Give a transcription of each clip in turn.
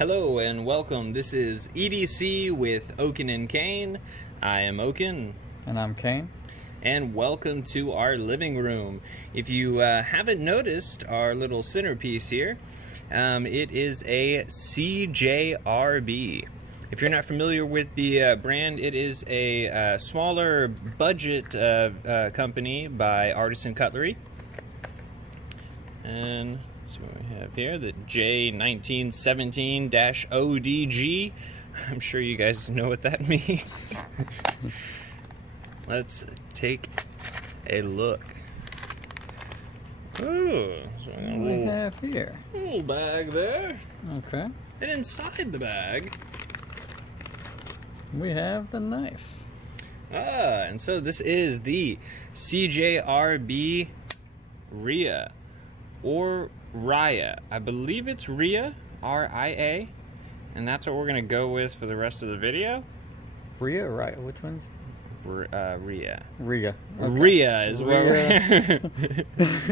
Hello and welcome. This is EDC with Oaken and Kane. I am Oaken. And I'm Kane. And welcome to our living room. If you haven't noticed our little centerpiece here, it is a CJRB. If you're not familiar with the brand, it is a smaller budget company by Artisan Cutlery. And that's what we have here, the J1917-ODG. I'm sure you guys know what that means. Let's take a look. Ooh, so What do we have here? little bag there. Okay. And inside the bag, We have the knife. and so this is the CJRB Ria, or Ria. I believe it's Ria, R-I-A, and that's what we're going to go with for the rest of the video. Ria, right? Which one's? Ria. Ria. Okay. Ria is what we're...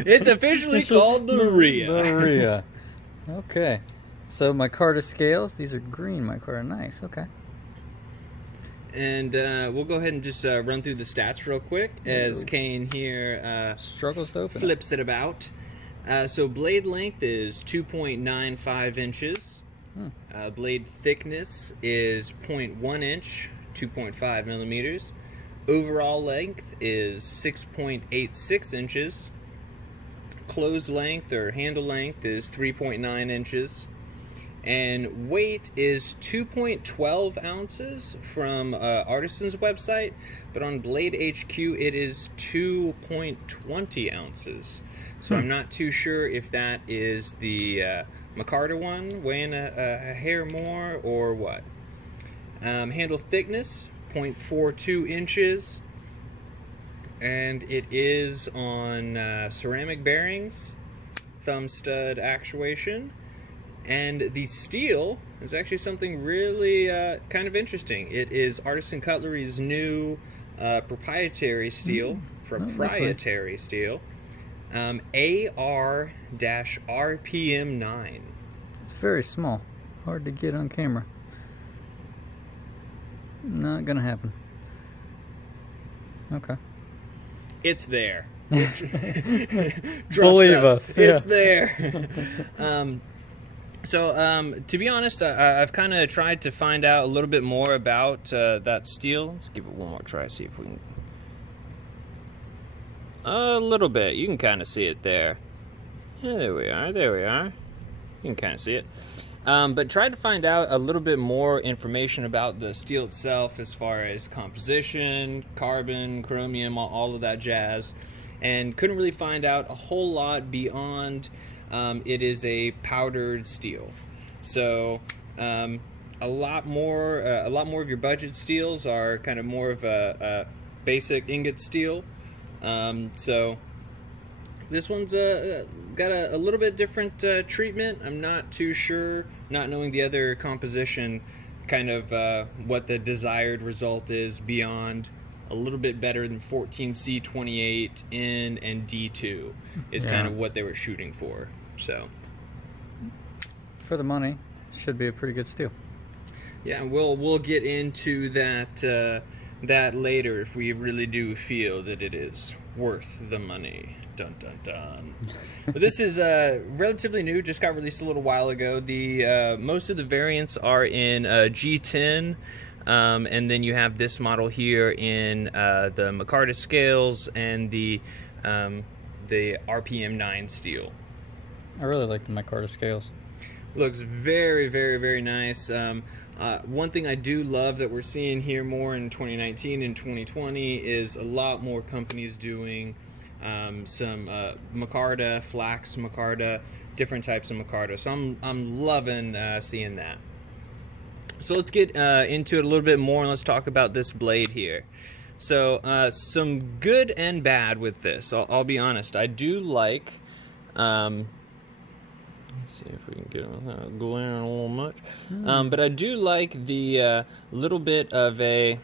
It's officially called the Ria. The Ria. Okay. So Micarta Scales. These are green Micarta. Nice. Okay. And we'll go ahead and just run through the stats real quick as Kane here Struggles to open. flips it about. So blade length is 2.95 inches. Blade thickness is 0.1 inch, 2.5 millimeters. Overall length is 6.86 inches. Close length or handle length is 3.9 inches. And weight is 2.12 ounces from Artisan's website, but on Blade HQ it is 2.20 ounces. So I'm not too sure if that is the Micarta one weighing a hair more or what. Handle thickness 0.42 inches, and it is on ceramic bearings, thumb stud actuation. And the steel is actually something really kind of interesting. It is Artisan Cutlery's new proprietary steel, AR-RPM9. It's very small. Hard to get on camera. Not gonna happen. Okay. It's there. Believe us. It's Yeah. there. So, to be honest, I've kind of tried to find out a little bit more about that steel. Let's give it one more try, see if we can... A little bit. You can kind of see it there. Yeah, there we are. There we are. You can kind of see it. But tried to find out a little bit more information about the steel itself as far as composition, carbon, chromium, all of that jazz. And couldn't really find out a whole lot beyond... it is a powdered steel, so a lot more of your budget steels are kind of more of a basic ingot steel. So this one's got a little bit different treatment. I'm not too sure, not knowing the other composition, kind of what the desired result is beyond. A little bit better than 14C28 N and D2 is kind of what they were shooting for. So For the money, should be a pretty good steel. yeah, we'll get into that that later if we really do feel that it is worth the money. Dun dun dun. But this is relatively new, just got released a little while ago. The most of the variants are in G10. And then you have this model here in the Micarta Scales and the RPM9 steel. I really like the Micarta Scales. Looks very, very, very nice. One thing I do love that we're seeing here more in 2019 and 2020 is a lot more companies doing some Micarta, flax Micarta, different types of Micarta. So I'm loving seeing that. So let's get into it a little bit more, and let's talk about this blade here. So some good and bad with this. I'll be honest. I do like... let's see if we can get it without glaring a little much. But I do like the little bit of a...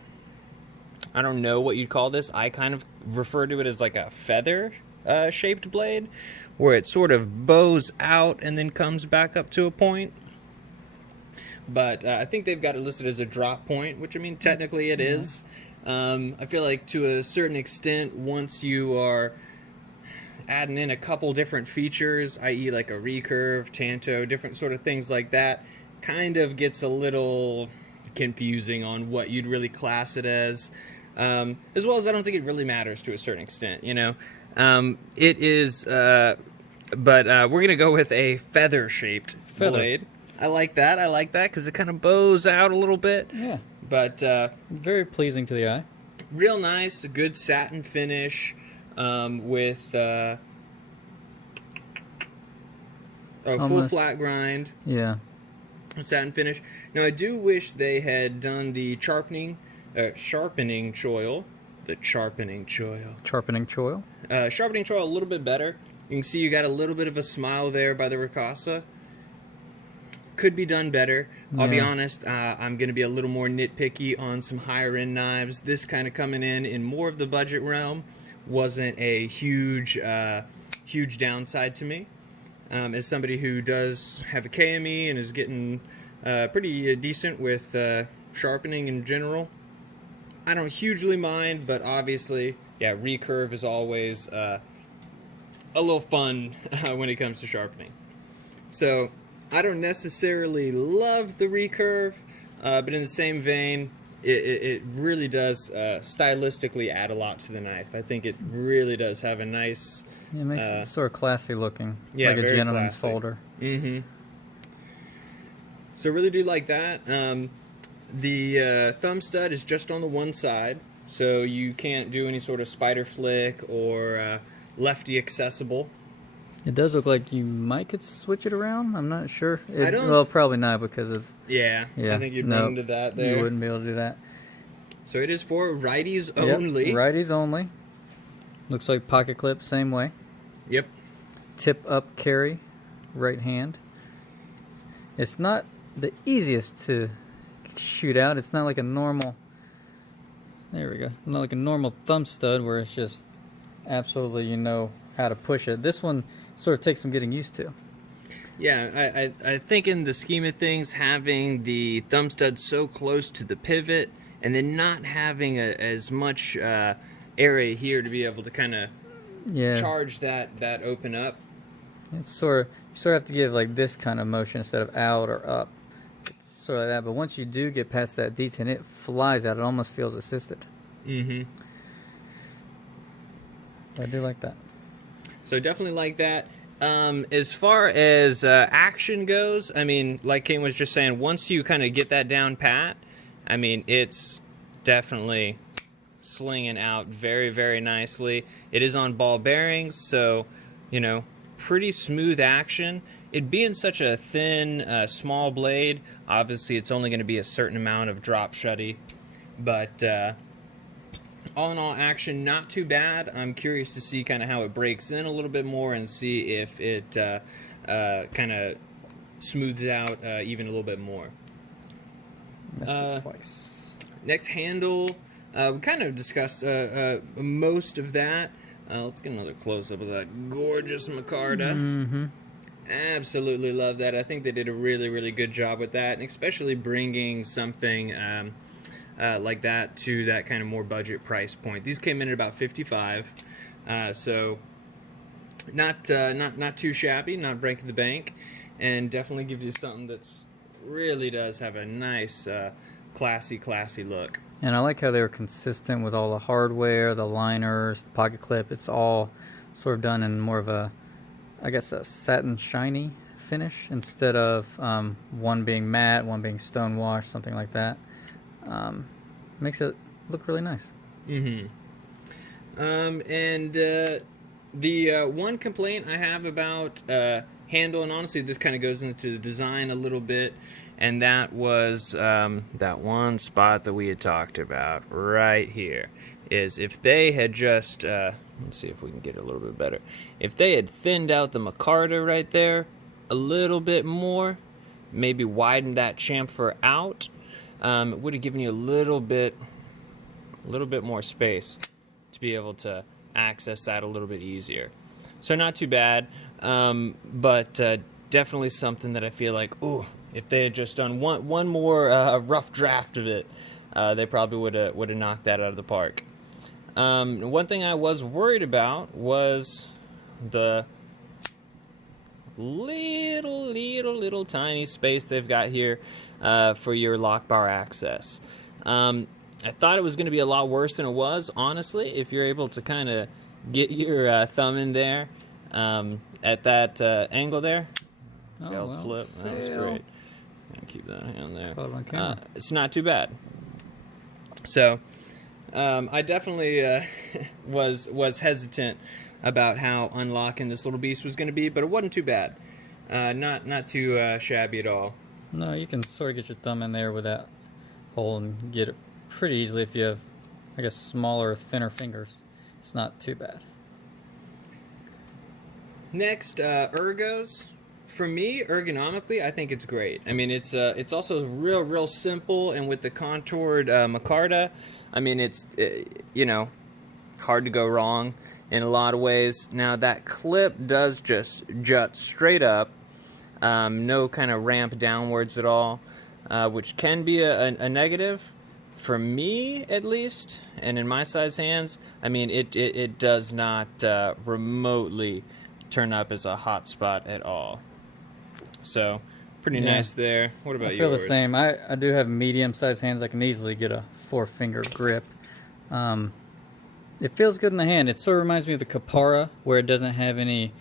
I don't know what you'd call this. I kind of refer to it as like a feather shaped blade, where it sort of bows out and then comes back up to a point. but I think they've got it listed as a drop point, which I mean technically it is. I feel like to a certain extent, once you are adding in a couple different features, i.e. like a recurve, tanto, different sort of things like that, kind of gets a little confusing on what you'd really class it as well as I don't think it really matters to a certain extent, you know. It is, but we're going to go with a feather-shaped blade. I like that because it kind of bows out a little bit. Yeah. But very pleasing to the eye. Real nice, a good satin finish with full flat grind. Yeah. Satin finish. Now I do wish they had done the sharpening choil. The sharpening choil. Sharpening choil. Sharpening choil a little bit better. You can see you got a little bit of a smile there by the Ricasa. Could be done better. I'll be honest, I'm going to be a little more nitpicky on some higher end knives. This kind of coming in more of the budget realm wasn't a huge downside to me. As somebody who does have a KME and is getting pretty decent with sharpening in general, I don't hugely mind, but obviously, yeah, recurve is always a little fun when it comes to sharpening. So I don't necessarily love the recurve, but in the same vein, it really does stylistically add a lot to the knife. I think it really does have a nice... Yeah, it makes it sort of classy looking, yeah, like a very gentleman's classy. folder. Mm-hmm. So I really do like that. The thumb stud is just on the one side, so you can't do any sort of spider flick or lefty accessible. It does look like you might could switch it around. I'm not sure. I don't... Well, probably not because of... Yeah, I think you'd run into that there. You wouldn't be able to do that. So it is for righties only. Yep, righties only. Looks like pocket clip, same way. Yep. Tip up carry, right hand. It's not the easiest to shoot out. It's not like a normal... There we go. Not like a normal thumb stud where it's just absolutely you know how to push it. This one sort of takes some getting used to. Yeah, I think in the scheme of things, having the thumb stud so close to the pivot and then not having as much area here to be able to kind of charge that open up. It's you sort of have to give like this kind of motion instead of out or up. It's sort of like that, but once you do get past that detent, it flies out. It almost feels assisted. Mm-hmm. I do like that. So definitely like that. As far as action goes, I mean, like Kane was just saying, once you kind of get that down pat, I mean, it's definitely slinging out very, very nicely. It is on ball bearings, so, you know, pretty smooth action. It being such a thin, small blade, obviously it's only going to be a certain amount of drop shutty, but all in all, action not too bad. I'm curious to see kind of how it breaks in a little bit more and see if it kind of smooths out even a little bit more. Missed it twice. Next handle, we kind of discussed most of that. Let's get another close-up of that gorgeous micarta. Mm-hmm. Absolutely love that. I think they did a really, really good job with that, and especially bringing something like that to that kind of more budget price point. These came in at about $55, so not too shabby, not breaking the bank, and definitely gives you something that's really does have a nice, classy look. And I like how they were consistent with all the hardware, the liners, the pocket clip. It's all sort of done in more of a, I guess, a satin shiny finish instead of one being matte, one being stone wash, something like that. Makes it look really nice. Mm-hmm. And the one complaint I have about handle, and honestly this kind of goes into the design a little bit, and that was that one spot that we had talked about right here, is if they had just, let's see if we can get it a little bit better, if they had thinned out the micarta right there a little bit more, maybe widened that chamfer out, it would have given you a little bit more space to be able to access that a little bit easier. So not too bad, but definitely something that I feel like, ooh, if they had just done one more rough draft of it, they probably would have knocked that out of the park. One thing I was worried about was the little tiny space they've got here for your lock bar access. I thought it was going to be a lot worse than it was, honestly, if you're able to kind of get your thumb in there at that angle there. Failed flip. That was great. Keep that hand there. It's not too bad. So I definitely was hesitant about how unlocking this little beast was going to be, but it wasn't too bad. Not too shabby at all. No, you can sort of get your thumb in there with that hole and get it pretty easily if you have, I guess, smaller, thinner fingers. It's not too bad. Next, ergos. For me, ergonomically, I think it's great. I mean, it's also real simple, and with the contoured micarta, I mean, it's hard to go wrong in a lot of ways. Now, that clip does just jut straight up, no kind of ramp downwards at all, which can be a negative. For me, at least, and in my size hands, I mean, it does not remotely turn up as a hot spot at all. So, pretty nice there. What about yours? I feel the same. I do have medium-sized hands. I can easily get a 4-finger grip. It feels good in the hand. It sort of reminds me of the Capara, where it doesn't have any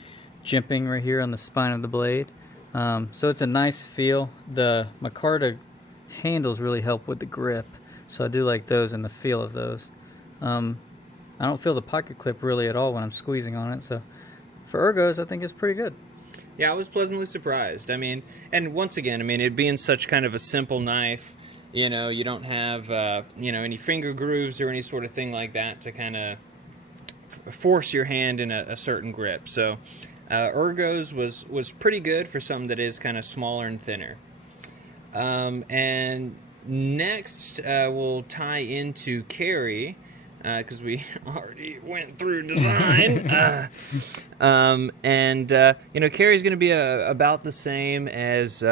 jimping right here on the spine of the blade. So it's a nice feel. The micarta handles really help with the grip. So I do like those and the feel of those. I don't feel the pocket clip really at all when I'm squeezing on it. So for ergos, I think it's pretty good. Yeah, I was pleasantly surprised. I mean, and once again, I mean, it being such kind of a simple knife, you don't have, any finger grooves or any sort of thing like that to kind of force your hand in a certain grip. So ergos was pretty good for something that is kind of smaller and thinner. And next, we'll tie into carry, because we already went through design. Carry is going to be about the same as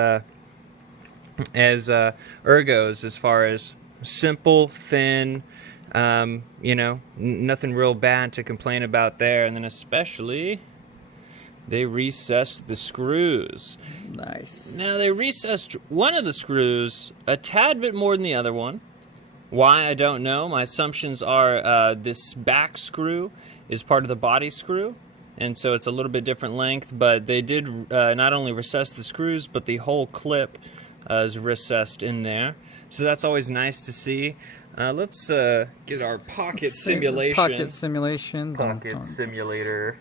ergos as far as simple, thin, nothing real bad to complain about there. And then especially, they recessed the screws. Nice. Now, they recessed one of the screws a tad bit more than the other one. Why, I don't know. My assumptions are this back screw is part of the body screw, and so it's a little bit different length, but they did not only recess the screws, but the whole clip is recessed in there. So that's always nice to see. Let's get our pocket simulation. Pocket simulation. Pocket simulator.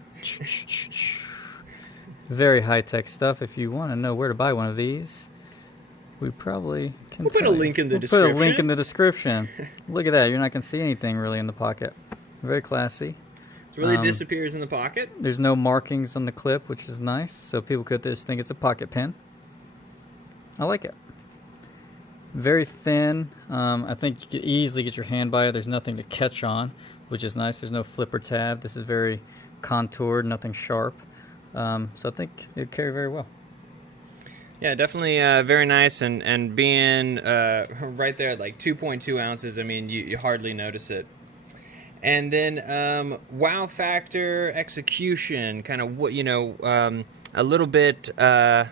Very high-tech stuff. If you want to know where to buy one of these, we probably can. We'll put a link in the description. Put a link in the description. Look at that. You're not going to see anything really in the pocket. Very classy. It really disappears in the pocket. There's no markings on the clip, which is nice. So people could just think it's a pocket pen. I like it. Very thin. I think you could easily get your hand by it. There's nothing to catch on, which is nice. There's no flipper tab. This is very contoured, nothing sharp. So I think it would carry very well. Yeah, definitely very nice, and being right there at like 2.2 ounces, I mean, you hardly notice it. And then wow factor, execution, kind of what, a little bit, I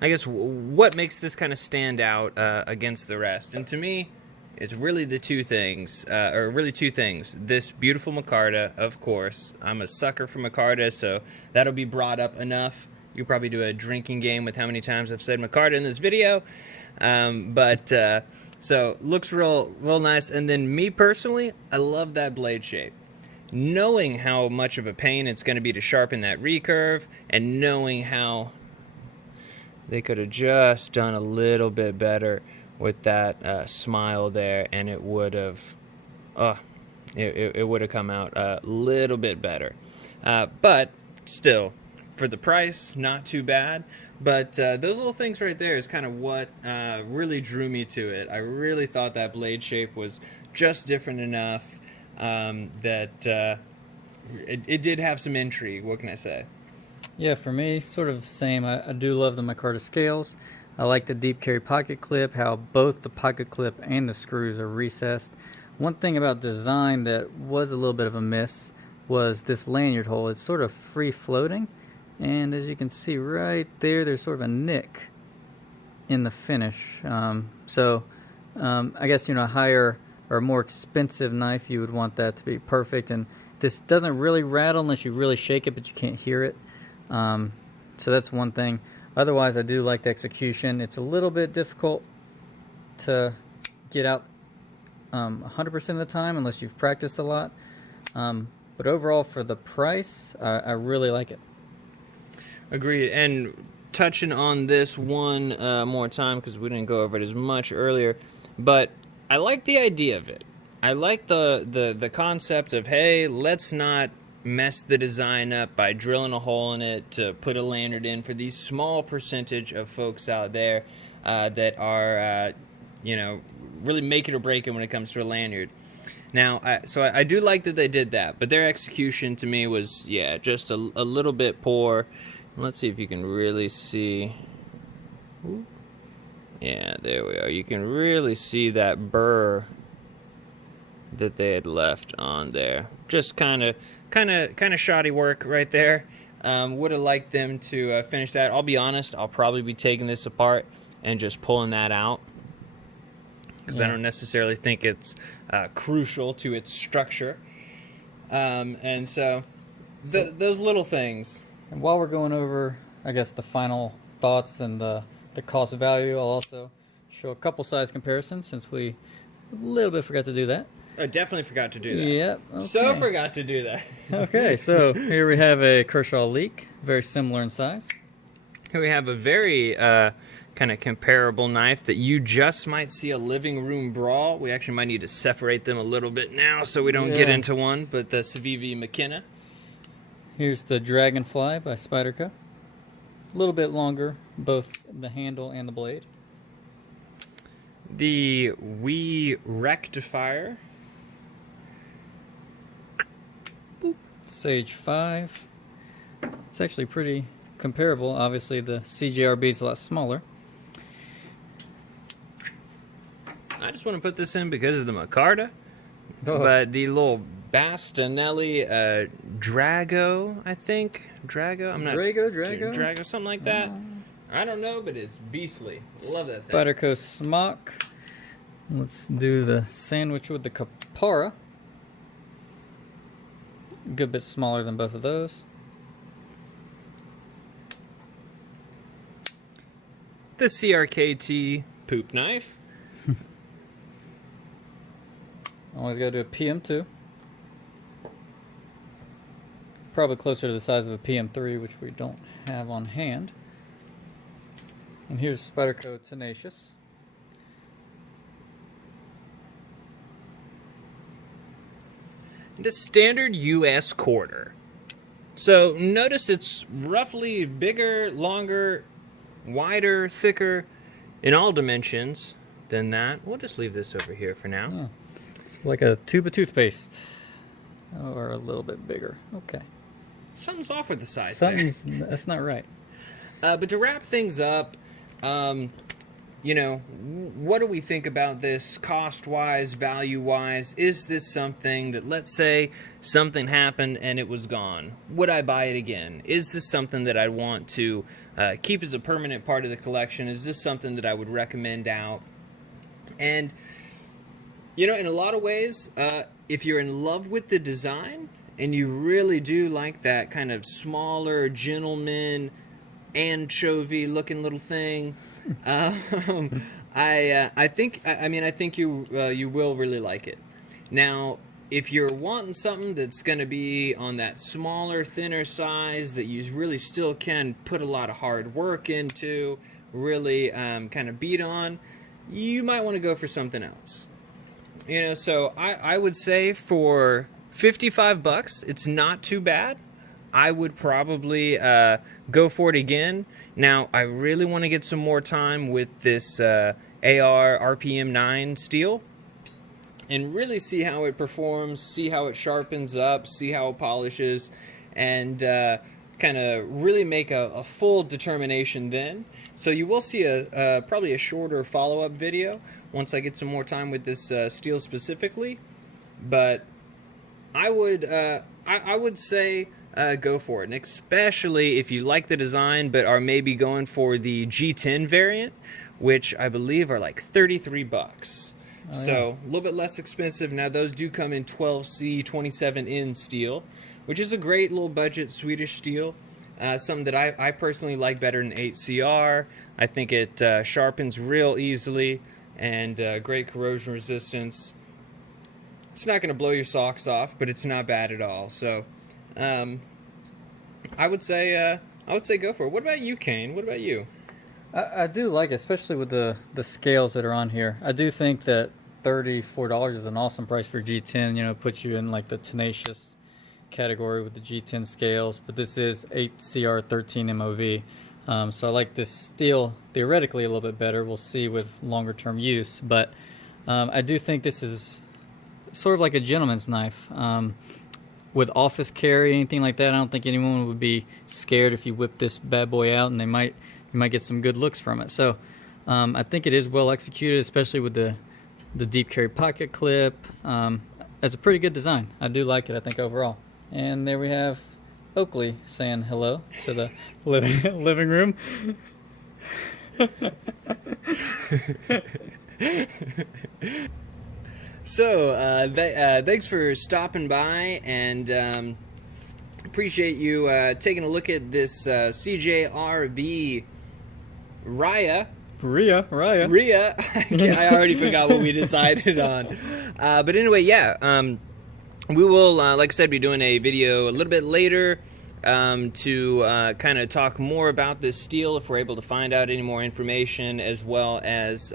guess, what makes this kind of stand out against the rest? And to me, it's really the two things, This beautiful micarta, of course. I'm a sucker for micarta, so that'll be brought up enough. You'll probably do a drinking game with how many times I've said micarta in this video. So looks real nice. And then me personally, I love that blade shape. Knowing how much of a pain it's going to be to sharpen that recurve, and knowing how they could have just done a little bit better with that smile there, and it would have, it would have come out a little bit better. But still, for the price, not too bad. But those little things right there is kind of what really drew me to it. I really thought that blade shape was just different enough that it did have some intrigue. What can I say? Yeah, for me, sort of the same. I do love the Micarta Scales. I like the deep carry pocket clip, how both the pocket clip and the screws are recessed. One thing about design that was a little bit of a miss was this lanyard hole. It's sort of free floating, and as you can see right there, there's sort of a nick in the finish. I guess, you know, a higher or more expensive knife, you would want that to be perfect, and this doesn't really rattle unless you really shake it, but you can't hear it. So that's one thing. Otherwise, I do like the execution. It's a little bit difficult to get out 100% of the time unless you've practiced a lot. But overall, for the price, I really like it. Agreed. And touching on this one more time, because we didn't go over it as much earlier, but I like the idea of it. I like the concept of, hey, let's not mess the design up by drilling a hole in it to put a lanyard in for these small percentage of folks out there that are, you know, really make it or break it when it comes to a lanyard. Now, I do like that they did that, but their execution to me was, yeah, just a little bit poor. Let's see if you can really see. Ooh. Yeah, there we are. You can really see that burr that they had left on there. Just kind of shoddy work right there. Would have liked them to finish that. I'll be honest, I'll probably be taking this apart and just pulling that out, because I don't necessarily think it's crucial to its structure. And so those little things. And while we're going over, I guess, the final thoughts and the cost value, I'll also show a couple size comparisons, since we a little bit forgot to do that. I definitely forgot to do that. Yep. Okay. So forgot to do that. Okay, so here we have a Kershaw Leak, very similar in size. Here we have a very kind of comparable knife that you just might see a living room brawl. We actually might need to separate them a little bit now so we don't get into one, but the Civivi McKenna. Here's the Dragonfly by Spyderco. A little bit longer, both the handle and the blade. The Wii Rectifier. Sage 5. It's actually pretty comparable. Obviously, the CJRB is a lot smaller. I just want to put this in because of the Micarta. But the little Bastinelli Drago, I think. Drago? I'm not. Drago, something like that. I don't know, but it's beastly. Love that thing. Spyderco Smock. Let's do the sandwich with the Capara. Good bit smaller than both of those. The CRKT poop knife. Always got to do a PM2. Probably closer to the size of a PM3, which we don't have on hand. And here's Spyderco Tenacious. The standard US quarter. So notice it's roughly bigger, longer, wider, thicker in all dimensions than that. We'll just leave this over here for now. Oh, it's like a tube of toothpaste. Or a little bit bigger. Okay. Something's off with the size That's not right. But to wrap things up, you know, what do we think about this cost-wise, value-wise? Is this something that, let's say, something happened and it was gone? Would I buy it again? Is this something that I want to keep as a permanent part of the collection? Is this something that I would recommend out? And, you know, in a lot of ways, if you're in love with the design and you really do like that kind of smaller, gentleman, anchovy-looking little thing, I think you will really like it. Now, if you're wanting something that's going to be on that smaller, thinner size that you really still can put a lot of hard work into, really kind of beat on, you might want to go for something else. You know, so I would say for $55, it's not too bad. I would probably go for it again. Now, I really want to get some more time with this AR RPM 9 steel and really see how it performs, see how it sharpens up, see how it polishes, and kind of really make a full determination then. So you will see a probably a shorter follow-up video once I get some more time with this steel specifically. But I would say go for it, and especially if you like the design but are maybe going for the G10 variant, which I believe are like 33 bucks. So a little bit less expensive. Now those do come in 12C 27N steel, which is a great little budget Swedish steel. Something that I personally like better than 8CR. I think it sharpens real easily, and great corrosion resistance. It's not going to blow your socks off, but it's not bad at all. So I would say go for it. What about you, Kane? What about you? I do like it, especially with the scales that are on here. I do think that $34 is an awesome price for G10. You know, puts you in like the tenacious category with the G10 scales. But this is 8CR13 MOV. So I like this steel theoretically a little bit better. We'll see with longer term use. But I do think this is sort of like a gentleman's knife. With office carry, anything like that, I don't think anyone would be scared if you whip this bad boy out, and you might get some good looks from it. So I think it is well executed, especially with the deep carry pocket clip. It's a pretty good design. I do like it, I think, overall. And there we have Oakley saying hello to the living room. So, thanks for stopping by, and appreciate you taking a look at this CJRB Ria. Ria. I already forgot what we decided on. But anyway, yeah, we will, like I said, be doing a video a little bit later to kind of talk more about this steel if we're able to find out any more information, as well as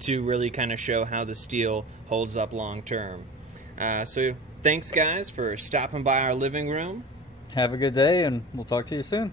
to really kind of show how the steel holds up long term. So thanks guys for stopping by our living room. Have a good day, and we'll talk to you soon.